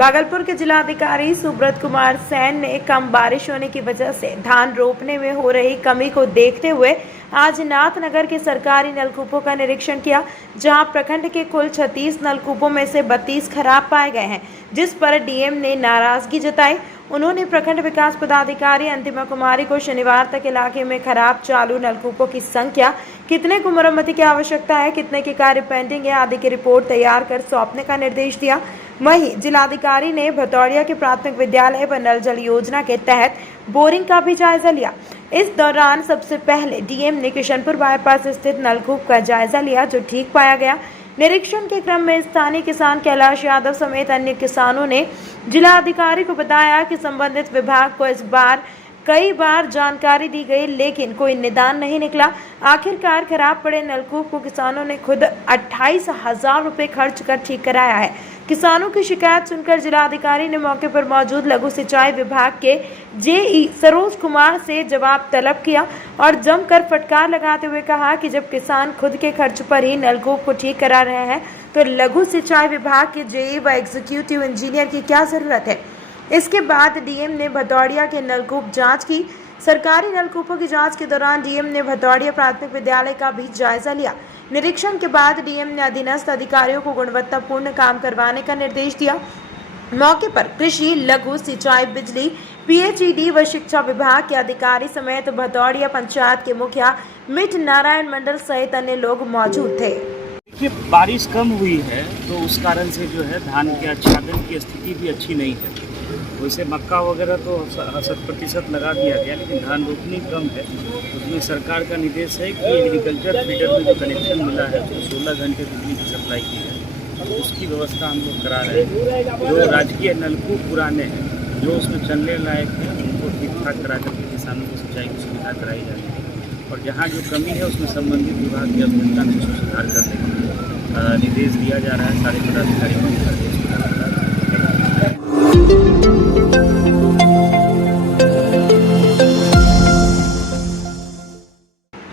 भागलपुर के जिलाधिकारी सुब्रत कुमार सैन ने कम बारिश होने की वजह से धान रोपने में हो रही कमी को देखते हुए आज नाथनगर के सरकारी नलकूपों का निरीक्षण किया, जहां प्रखंड के कुल 36 नलकूपों में से 32 खराब पाए गए हैं, जिस पर डीएम ने नाराजगी जताई। उन्होंने प्रखंड विकास पदाधिकारी अंतिमा कुमारी को शनिवार तक इलाके में खराब चालू नलकूपों की संख्या, कितने को मरम्मती की आवश्यकता है, कितने के कार्य पेंडिंग है आदि की रिपोर्ट तैयार कर सौंपने का निर्देश दिया। वहीं जिलाधिकारी ने भतौड़िया के प्राथमिक विद्यालय व नल जल योजना के तहत बोरिंग का भी जायजा लिया। इस दौरान सबसे पहले डीएम ने किशनपुर बाईपास स्थित नलकूप का जायजा लिया, जो ठीक पाया गया। निरीक्षण के क्रम में स्थानीय किसान कैलाश यादव समेत अन्य किसानों ने जिलाधिकारी को बताया कि संबंधित विभाग को इस बार कई बार जानकारी दी गई, लेकिन कोई निदान नहीं निकला। आखिरकार खराब पड़े नलकूप को किसानों ने खुद 28,000 रुपए खर्च कर ठीक कराया है। किसानों की शिकायत सुनकर जिलाधिकारी ने मौके पर मौजूद लघु सिंचाई विभाग के जेई सरोज कुमार से जवाब तलब किया और जमकर फटकार लगाते हुए कहा कि जब किसान खुद के खर्च पर ही नलकूप को ठीक करा रहे हैं, तो लघु सिंचाई विभाग के जेई व एग्जीक्यूटिव इंजीनियर की क्या जरूरत है। इसके बाद डीएम ने भतौड़िया के नलकूप जांच की। सरकारी नलकूपों की जांच के दौरान डीएम ने भतौड़िया प्राथमिक विद्यालय का भी जायजा लिया। निरीक्षण के बाद डीएम ने अधीनस्थ अधिकारियों को गुणवत्तापूर्ण काम करवाने का निर्देश दिया। मौके पर कृषि, लघु सिंचाई, बिजली, पीएचईडी व शिक्षा विभाग के अधिकारी समेत भतौड़िया पंचायत के मुखिया मिठ नारायण मंडल सहित अन्य लोग मौजूद थे। बारिश कम हुई है तो उस कारण से जो है धान के आच्छादन की स्थिति भी अच्छी नहीं है। वैसे मक्का वगैरह तो 100% लगा दिया गया, लेकिन धान रोपनी कम है। उसमें सरकार का निर्देश है कि एग्रीकल्चर फीडर में जो कनेक्शन मिला है उसको 16 घंटे बिजली की सप्लाई की है, तो उसकी व्यवस्था हम लोग करा रहे हैं। जो राजकीय नलकूप पुराने हैं, जो उसमें चलने लायक है, उनको ठीक ठाक करा करके किसानों को सिंचाई की सुविधा कराई जाती है। और जहाँ जो कमी है उसमें संबंधित विभाग के अभियंता ने उसको सुधार करने का निर्देश दिया जा रहा है। सारे पदाधिकारियों को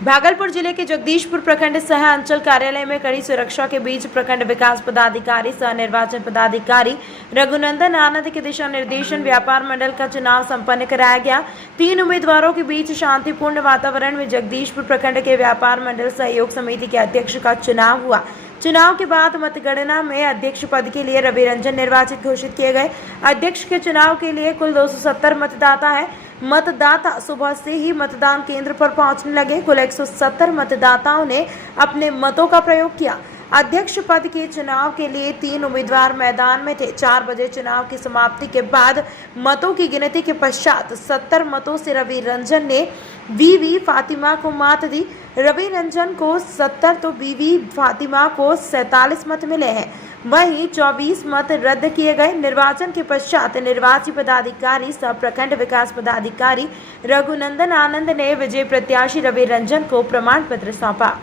भागलपुर जिले के जगदीशपुर प्रखंड सह अंचल कार्यालय में कड़ी सुरक्षा के बीच प्रखंड विकास पदाधिकारी सह निर्वाचन पदाधिकारी रघुनंदन आनंद के दिशा निर्देशन व्यापार मंडल का चुनाव संपन्न कराया गया। 3 उम्मीदवारों के बीच शांतिपूर्ण वातावरण में जगदीशपुर प्रखंड के व्यापार मंडल सहयोग समिति के अध्यक्ष का चुनाव हुआ। चुनाव के बाद मतगणना में अध्यक्ष पद के लिए रवि रंजन निर्वाचित घोषित किए गए। अध्यक्ष के चुनाव के लिए कुल 270 मतदाता है। मतदाता सुबह से ही मतदान केंद्र पर पहुंचने लगे। कुल 170 मतदाताओं ने अपने मतों का प्रयोग किया। अध्यक्ष पद के चुनाव के लिए 3 उम्मीदवार मैदान में थे। 4 बजे चुनाव की समाप्ति के बाद मतों की गिनती के पश्चात 70 मतों से रवि रंजन ने वीवी फातिमा को मात दी। रवि रंजन को 70 तो वीवी फातिमा को 47 मत मिले हैं। वहीं 24 मत रद्द किए गए। निर्वाचन के पश्चात निर्वाची पदाधिकारी सह प्रखंड विकास पदाधिकारी रघुनंदन आनंद ने विजय प्रत्याशी रवि रंजन को प्रमाण पत्र सौंपा।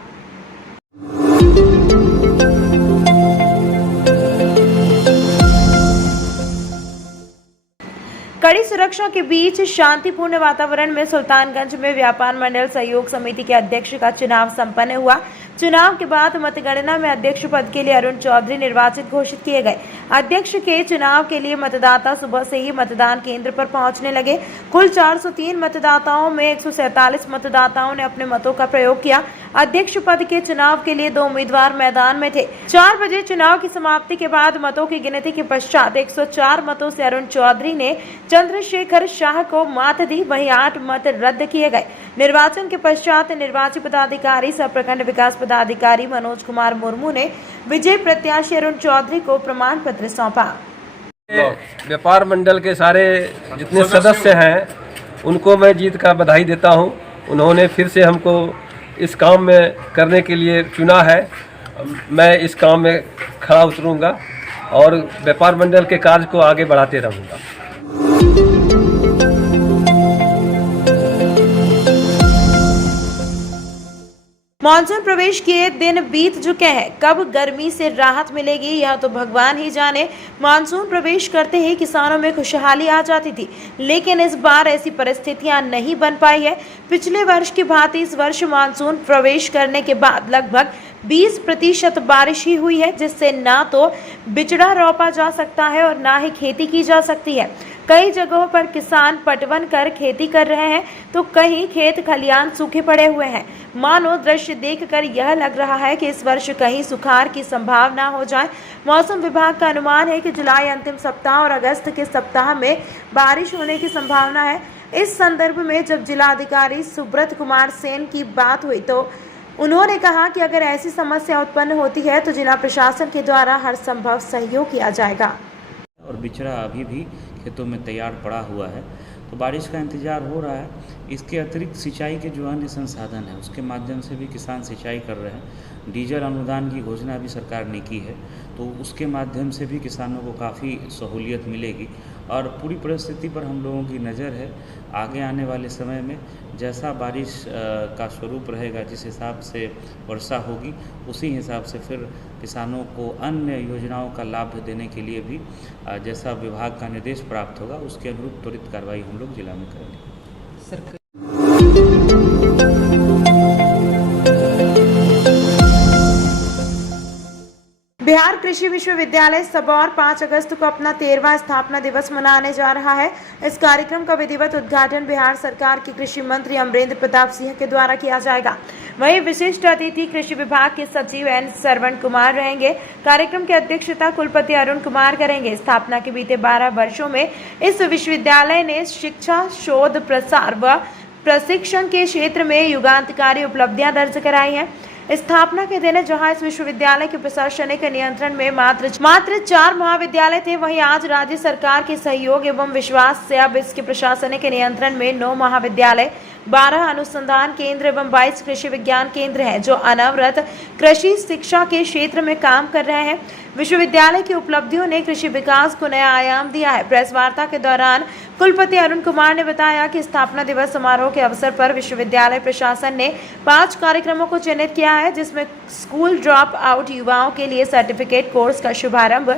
कड़ी सुरक्षा के बीच शांतिपूर्ण वातावरण में सुल्तानगंज में व्यापार मंडल सहयोग समिति के अध्यक्ष का चुनाव संपन्न हुआ। चुनाव के बाद मतगणना में अध्यक्ष पद के लिए अरुण चौधरी निर्वाचित घोषित किए गए। अध्यक्ष के चुनाव के लिए मतदाता सुबह से ही मतदान केंद्र पर पहुंचने लगे। कुल 403 मतदाताओं में 147 मतदाताओं ने अपने मतों का प्रयोग किया। अध्यक्ष पद के चुनाव के लिए 2 उम्मीदवार मैदान में थे। 4 बजे चुनाव की समाप्ति के बाद मतों की गिनती के पश्चात 104 मतों से अरुण चौधरी ने चंद्रशेखर शाह को मात दी। वहीं 8 मत रद्द किए गए। निर्वाचन के पश्चात निर्वाची पदाधिकारी सह प्रखंड विकास पदाधिकारी मनोज कुमार मुर्मू ने विजय प्रत्याशी अरुण चौधरी को प्रमाण पत्र सौंपा। व्यापार मंडल के सारे जितने सदस्य हैं उनको मैं जीत का बधाई देता हूं। उन्होंने फिर से हमको इस काम में करने के लिए चुना है। मैं इस काम में खड़ा उतरूंगा और व्यापार मंडल के कार्य को आगे बढ़ाते रहूंगा। मानसून प्रवेश किए दिन बीत चुके हैं। कब गर्मी से राहत मिलेगी यह तो भगवान ही जाने। मानसून प्रवेश करते ही किसानों में खुशहाली आ जाती थी, लेकिन इस बार ऐसी परिस्थितियां नहीं बन पाई है। पिछले वर्ष की भांति इस वर्ष मानसून प्रवेश करने के बाद लगभग 20% बारिश ही हुई है, जिससे ना तो बिचड़ा रोपा जा सकता है और ना ही खेती की जा सकती है। कई जगहों पर किसान पटवन कर खेती कर रहे हैं तो कहीं खेत खलियान सूखे पड़े हुए हैं। मानो दृश्य देखकर यह लग रहा है कि इस वर्ष कहीं सुखाड़ की संभावना हो जाए। मौसम विभाग का अनुमान है कि जुलाई अंतिम सप्ताह और अगस्त के सप्ताह में बारिश होने की संभावना है। इस संदर्भ में जब जिलाधिकारी सुब्रत कुमार सेन की बात हुई तो उन्होंने कहा कि अगर ऐसी समस्या उत्पन्न होती है तो जिला प्रशासन के द्वारा हर संभव सहयोग किया जाएगा। और बिचड़ा अभी भी खेतों में तैयार पड़ा हुआ है, तो बारिश का इंतज़ार हो रहा है। इसके अतिरिक्त सिंचाई के जो अन्य संसाधन है उसके माध्यम से भी किसान सिंचाई कर रहे हैं। डीजल अनुदान की घोषणा भी सरकार ने की है, तो उसके माध्यम से भी किसानों को काफ़ी सहूलियत मिलेगी। और पूरी परिस्थिति पर हम लोगों की नज़र है। आगे आने वाले समय में जैसा बारिश का स्वरूप रहेगा, जिस हिसाब से वर्षा होगी, उसी हिसाब से फिर किसानों को अन्य योजनाओं का लाभ देने के लिए भी जैसा विभाग का निर्देश प्राप्त होगा उसके अनुरूप त्वरित कार्रवाई हम लोग जिला में करेंगे। बिहार कृषि विश्वविद्यालय सबौर 5 अगस्त को अपना 13वां स्थापना दिवस मनाने जा रहा है। इस कार्यक्रम का विधिवत उद्घाटन बिहार सरकार के कृषि मंत्री अमरेंद्र प्रताप सिंह के द्वारा किया जाएगा। वहीं विशिष्ट अतिथि कृषि विभाग के सचिव एन श्रवण कुमार रहेंगे। कार्यक्रम की अध्यक्षता कुलपति अरुण कुमार करेंगे। स्थापना के बीते 12 वर्षों में इस विश्वविद्यालय ने शिक्षा, शोध, प्रसार व प्रशिक्षण के क्षेत्र में युगांतकारी उपलब्धियां दर्ज कराई हैं। स्थापना के दिन जहां इस विश्वविद्यालय के प्रशासनिक नियंत्रण में मात्र 4 महाविद्यालय थे, वहीं आज राज्य सरकार के सहयोग एवं विश्वास से अब इसके प्रशासनिक नियंत्रण में 9 महाविद्यालय, 12 अनुसंधान केंद्र एवं 22 कृषि विज्ञान केंद्र हैं, जो अनवरत कृषि शिक्षा के क्षेत्र में काम कर रहे हैं। विश्वविद्यालय की उपलब्धियों ने कृषि विकास को नया आयाम दिया है। प्रेस वार्ता के दौरान कुलपति अरुण कुमार ने बताया कि स्थापना दिवस समारोह के अवसर पर विश्वविद्यालय प्रशासन ने 5 कार्यक्रमों को चिन्हित किया है, जिसमें स्कूल ड्रॉप आउट युवाओं के लिए सर्टिफिकेट कोर्स का शुभारंभ,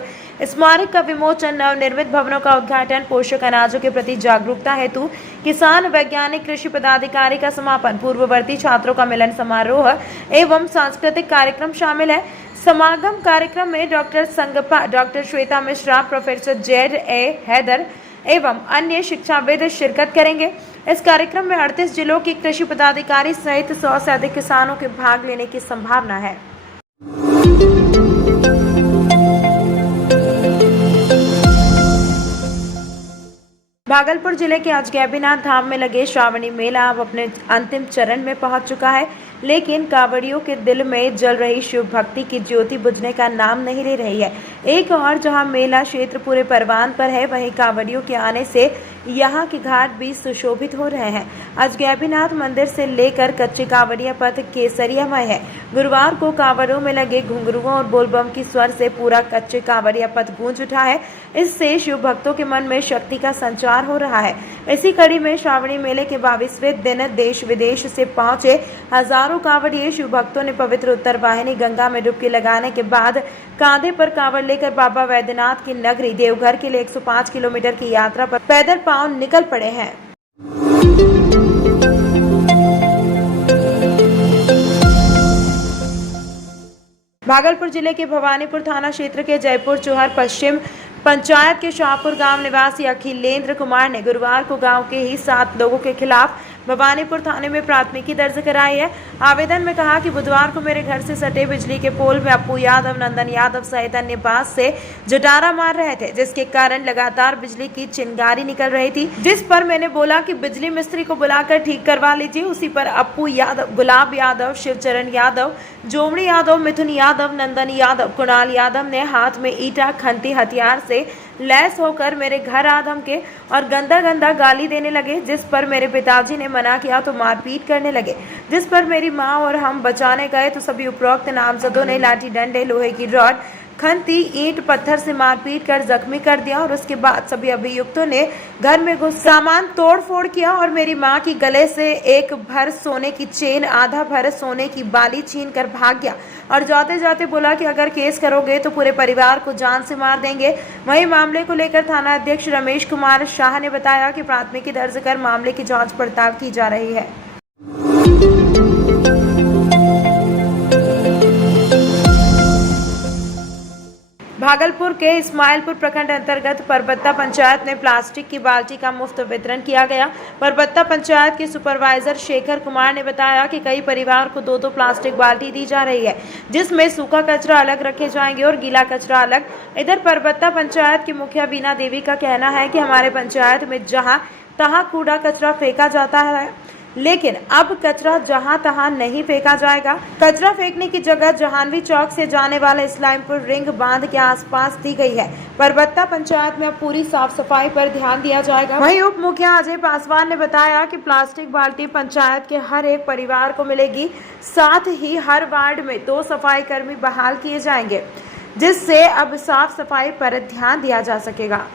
स्मारक का विमोचन, नवनिर्मित भवनों का उद्घाटन, पोषक अनाजों के प्रति जागरूकता हेतु किसान वैज्ञानिक कृषि पदाधिकारी का समापन, पूर्ववर्ती छात्रों का मिलन समारोह एवं सांस्कृतिक कार्यक्रम शामिल है। समागम कार्यक्रम में doctor Sangappa, doctor Shweta Mishra, professor Z A Haider एवं अन्य शिक्षाविद शिरकत करेंगे। इस कार्यक्रम में 38 जिलों के कृषि पदाधिकारी सहित 100 से अधिक किसानों के भाग लेने की संभावना है। भागलपुर जिले के अजगैबीनाथ धाम में लगे श्रावणी मेला अब अपने अंतिम चरण में पहुंच चुका है, लेकिन कांवड़ियों के दिल में जल रही शिव भक्ति की ज्योति बुझने का नाम नहीं ले रही है। एक और जहां मेला क्षेत्र पूरे परवान पर है, वहीं कांवड़ियों के आने से यहाँ के घाट भी सुशोभित हो रहे हैं। अजगैबीनाथ मंदिर से लेकर कच्चे कांवड़िया पथ केसरियामय है। गुरुवार को कांवड़ों में लगे घुंघरुओं और बोलबम की स्वर से पूरा कच्चे कांवड़िया पथ गूंज उठा है। इससे शिव भक्तों के मन में शक्ति का संचार हो रहा है। इसी कड़ी में श्रावणी मेले के 22वें दिन देश विदेश से पहुंचे हजारों कांवड़िए शिव भक्तों ने पवित्र उत्तर वाहिनी गंगा में डुबकी लगाने के बाद कांधे पर कांवड़ लेकर बाबा वैद्यनाथ की नगरी देवघर के लिए 105 किलोमीटर की यात्रा पर पैदल पांव निकल पड़े हैं। भागलपुर जिले के भवानीपुर थाना क्षेत्र के जयपुर चौहर पश्चिम पंचायत के शाहपुर गांव निवासी अखिलेंद्र कुमार ने गुरुवार को गांव के ही 7 लोगों के खिलाफ भवानीपुर थाने में प्राथमिकी दर्ज कराई है। आवेदन में कहा कि बुधवार को मेरे घर से सटे बिजली के पोल में अप्पू यादव, नंदन यादव सहित अन्य बांस से जटारा मार रहे थे, जिसके कारण लगातार बिजली की चिंगारी निकल रही थी, जिस पर मैंने बोला कि बिजली मिस्त्री को बुलाकर ठीक करवा लीजिए। उसी पर अप्पू यादव, गुलाब यादव, शिवचरण यादव, जोमड़ी यादव, मिथुन यादव, नंदन यादव, कुणाल यादव ने हाथ में ईटा खंती हथियार से लैस होकर मेरे घर आ धमके और गंदा गंदा गाली देने लगे, जिस पर मेरे पिताजी ने मना किया तो मारपीट करने लगे, जिस पर मेरी मां और हम बचाने गए तो सभी उपरोक्त नामजदों ने लाठी डंडे, लोहे की रॉड, खंती, ईंट, पत्थर से मारपीट कर जख्मी कर दिया और उसके बाद सभी अभियुक्तों ने घर में घुस सामान तोड़ फोड़ किया और मेरी मां की गले से एक भर सोने की चेन, आधा भर सोने की बाली छीन कर भाग गया और जाते जाते बोला कि अगर केस करोगे तो पूरे परिवार को जान से मार देंगे। वहीं मामले को लेकर थाना अध्यक्ष रमेश कुमार शाह ने बताया कि प्राथमिकी दर्ज कर मामले की जांच पड़ताल की जा रही है। भागलपुर के इस्माइलपुर प्रखंड अंतर्गत परबत्ता पंचायत में प्लास्टिक की बाल्टी का मुफ्त वितरण किया गया। परबत्ता पंचायत के सुपरवाइजर शेखर कुमार ने बताया कि कई परिवार को 2-2 प्लास्टिक बाल्टी दी जा रही है, जिसमें सूखा कचरा अलग रखे जाएंगे और गीला कचरा अलग। इधर परबत्ता पंचायत की मुखिया बीना देवी का कहना है कि हमारे पंचायत में जहां तहां कूड़ा कचरा फेंका जाता है, लेकिन अब कचरा जहां तहां नहीं फेंका जाएगा। कचरा फेंकने की जगह जहानवी चौक से जाने वाले इस्लामपुर रिंग बांध के आसपास दी गई है। परबत्ता पंचायत में अब पूरी साफ सफाई पर ध्यान दिया जाएगा। वहीं उप मुखिया अजय पासवान ने बताया कि प्लास्टिक बाल्टी पंचायत के हर एक परिवार को मिलेगी, साथ ही हर वार्ड में 2 सफाई कर्मी बहाल किए जाएंगे, जिससे अब साफ सफाई पर ध्यान दिया जा सकेगा।